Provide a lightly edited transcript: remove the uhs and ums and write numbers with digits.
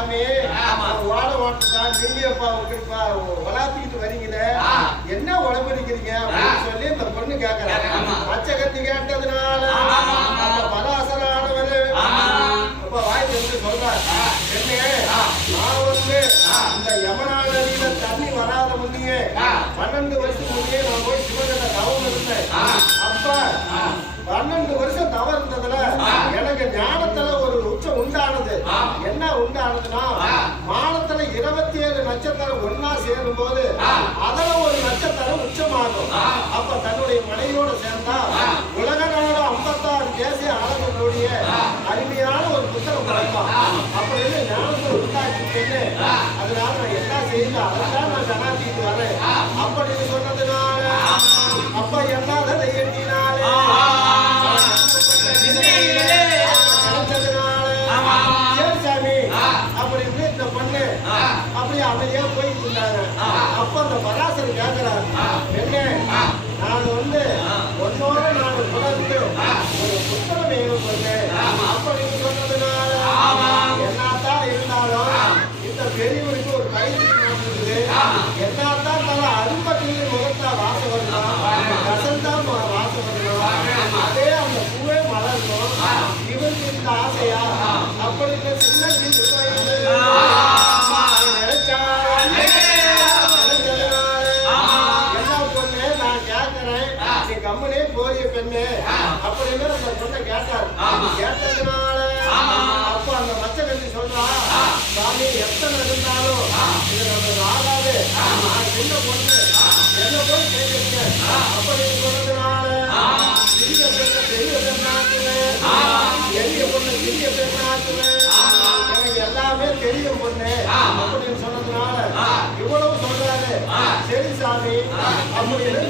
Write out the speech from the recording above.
சாமி ஓட ஓட்டா நீங்கப்பா உங்கப்பா வளாத்திக்கிட்டு வரீங்களே என்ன உடம்புக்கிறீங்க அப்படின்னு சொல்லி இந்த பொண்ணு கேட்கறாங்க. பச்சை கத்தி கேட்டதுனால பராசரானவர் அப்ப வாய் வந்து சொல்றார், என்ன நான் வந்து இந்த யமுனா நதியில தண்ணி வராத முன்னியே 12 வருஷம் முன்னே நான் போய் சிவகங்கை தவம் இருந்தேன். அப்ப 12 வருஷம் தவம் இருந்ததுல எனக்கு ஞானத்துல ஒரு உச்சம் உண்டானது. என்ன உண்டானதுன்னா வானத்துல 27 நட்சத்திரம் ஒன்னா சேரும் போது அதுல ஒரு நட்சத்திரம் உச்சமாகும். அப்ப தன்னுடைய மனைவியோட சேர்ந்தா உலக நாடு 56 தேசிய ஆளக்கூடிய அருமையான ஒரு புத்தகம் பிறப்பான் அப்படின்னு ஞானத்தை உண்டாக்கிட்டு அதனால நான் என்ன செய்யல அதான் நான் ஜனாத்திட்டு வரேன் அப்படின்னு சொன்னதுனால அப்ப என்னதை எண்ணினாலே சாமி அப்படின்னு இந்த பொண்ணு அப்படியே அமைதியா போயிட்டு இருந்தாங்க. அப்ப அந்த பராசர் கேட்கிறார், என்ன நான் வந்து ஒன்னோட நான் தொடர்ந்து ஒரு புத்தகம் வேணும் பண்ணேன் அப்படின்னு சொன்னதுனால என்னத்தான் இருந்தாலும் இந்த பெரியவருக்கு ஒரு கைது இருக்குது. என்னத்தான் தர அரும்பட்டியில் முகத்தா வாசம் வரலாம், கசந்தான் வாசம் வரலாம், அதே அந்த பூவே மலரணும். இவருக்கு இந்த ஆசையா அப்படின்னு சின்ன கம்மனே போரிய பெண்ணு அப்படின்னு அந்த பொண்ணை கேட்டார். கேட்டதுனால அப்ப அந்த மச்சகண்டி சொல்றா, சாமி எத்தனை இருந்தாலும் இது நமக்கு ஆகாது, நான் சின்ன பொண்ணு என்ன போய் கேட்குறீங்க அப்படின்னு சொன்னதுனால சிறிய பெண்ணை பெரிய பெண்ணாக்குவேன், எளிய பொண்ணு சிறிய பெண்ணாக்குவேன், எனக்கு எல்லாமே தெரியும் பொண்ணு அப்படின்னு சொன்னதுனால இவ்வளவு சொல்றாரு. சரி சாமி அப்படின்னு